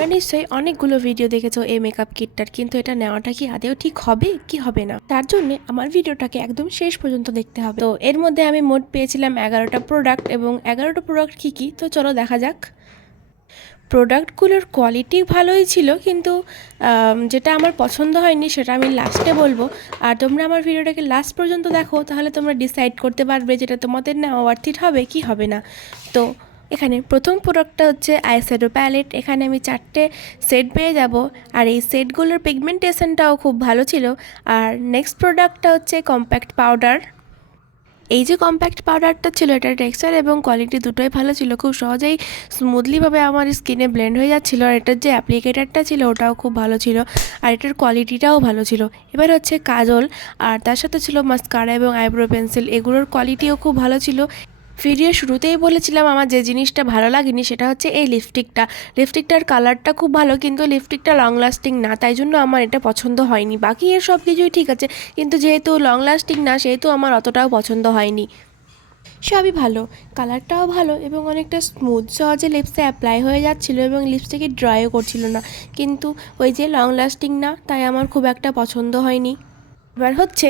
তোমরা নিশ্চয়ই অনেকগুলো ভিডিও দেখেছো এই মেকআপ কিটটার, কিন্তু এটা নেওয়াটা কি আদেও ঠিক হবে কি হবে না, তার জন্য আমার ভিডিওটাকে একদম শেষ পর্যন্ত দেখতে হবে। তো এর মধ্যে আমি মোট পেয়েছিলাম 11টা প্রোডাক্ট, এবং 11টা প্রোডাক্ট কী কী তো চলো দেখা যাক। প্রোডাক্টগুলোর কোয়ালিটি ভালোই ছিল, কিন্তু যেটা আমার পছন্দ হয়নি সেটা আমি লাস্টে বলবো। আর তোমরা আমার ভিডিওটাকে লাস্ট পর্যন্ত দেখো, তাহলে তোমরা ডিসাইড করতে পারবে যেটা তোমাদের নেওয়া ওয়ার্থ ইট হবে কি হবে না। তো এখানে প্রথম প্রোডাক্টটা হচ্ছে আইশ্যাডো প্যালেট। এখানে আমি 4টে সেট পেয়ে যাব, আর এই সেটগুলোর পিগমেন্টেশনটাও খুব ভালো ছিল। আর নেক্সট প্রোডাক্টটা হচ্ছে কম্প্যাক্ট পাউডার। এই যে কম্প্যাক্ট পাউডারটা ছিল, এটার টেক্সচার এবং কোয়ালিটি দুটোই ভালো ছিল, খুব সহজেই স্মুথলিভাবে আমার স্কিনে ব্লেন্ড হয়ে যাচ্ছিলো। আর এটার যে অ্যাপ্লিকেটারটা ছিল ওটাও খুব ভালো ছিল, আর এটার কোয়ালিটিটাও ভালো ছিল। এবার হচ্ছে কাজল, আর তার সাথে ছিল মাস্কারা এবং আইব্রো পেন্সিল, এগুলোর কোয়ালিটিও খুব ভালো ছিল। ভিডিও শুরুতেই বলেছিলাম আমার যে জিনিসটা ভালো লাগেনি সেটা হচ্ছে এই লিপস্টিকটার কালারটা খুব ভালো, কিন্তু লিপস্টিকটা লং লাস্টিং না, তাই জন্য আমার এটা পছন্দ হয়নি। বাকি এর সব কিছুই ঠিক আছে, কিন্তু যেহেতু লং লাস্টিং না সেহেতু আমার অতটাও পছন্দ হয়নি। সবই ভালো, কালারটাও ভালো এবং অনেকটা স্মুথ, সহজে লিপসে অ্যাপ্লাই হয়ে যাচ্ছিলো এবং লিপস্টিকে ড্রাইও করছিল না, কিন্তু ওই যে লং লাস্টিং না, তাই আমার খুব একটা পছন্দ হয়নি। এবার হচ্ছে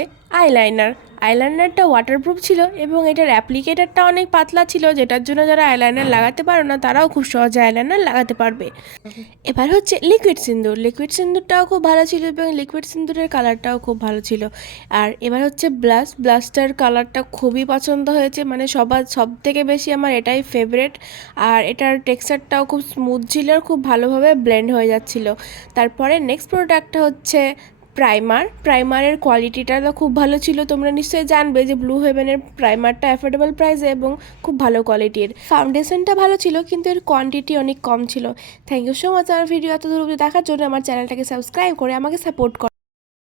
আইলাইনারটা ওয়াটারপ্রুফ ছিল এবং এটার অ্যাপ্লিকেটারটা অনেক পাতলা ছিল, যেটার জন্য যারা আইলাইনার লাগাতে পারো না তারাও খুব সহজে আইলাইনার লাগাতে পারবে। এবার হচ্ছে লিকুইড সিন্দুরটাও খুব ভালো ছিল এবং লিকুইড সিন্দুরের কালারটাও খুব ভালো ছিল। আর এবার হচ্ছে ব্লাশটার কালারটা খুবই পছন্দ হয়েছে, মানে সব থেকে বেশি আমার এটাই ফেভারেট। আর এটার টেক্সচারটাও খুব স্মুথ ছিল আর খুব ভালোভাবে ব্লেন্ড হয়ে যাচ্ছিল। তারপরে নেক্সট প্রোডাক্টটা হচ্ছে প্রাইমারের কোয়ালিটিটা তো খুব ভালো ছিল। তোমরা নিশ্চয়ই জানবে যে ব্লু হেভেনের প্রাইমারটা অ্যাফোর্ডেবল প্রাইসে এবং খুব ভালো কোয়ালিটির। ফাউন্ডেশনটা ভালো ছিল, কিন্তু এর কোয়ান্টিটি অনেক কম ছিল। থ্যাংক ইউ সো মাচ আমার ভিডিও এত দূর অবধি দেখার জন্য। আমার চ্যানেলটাকে সাবস্ক্রাইব করে আমাকে সাপোর্ট করো।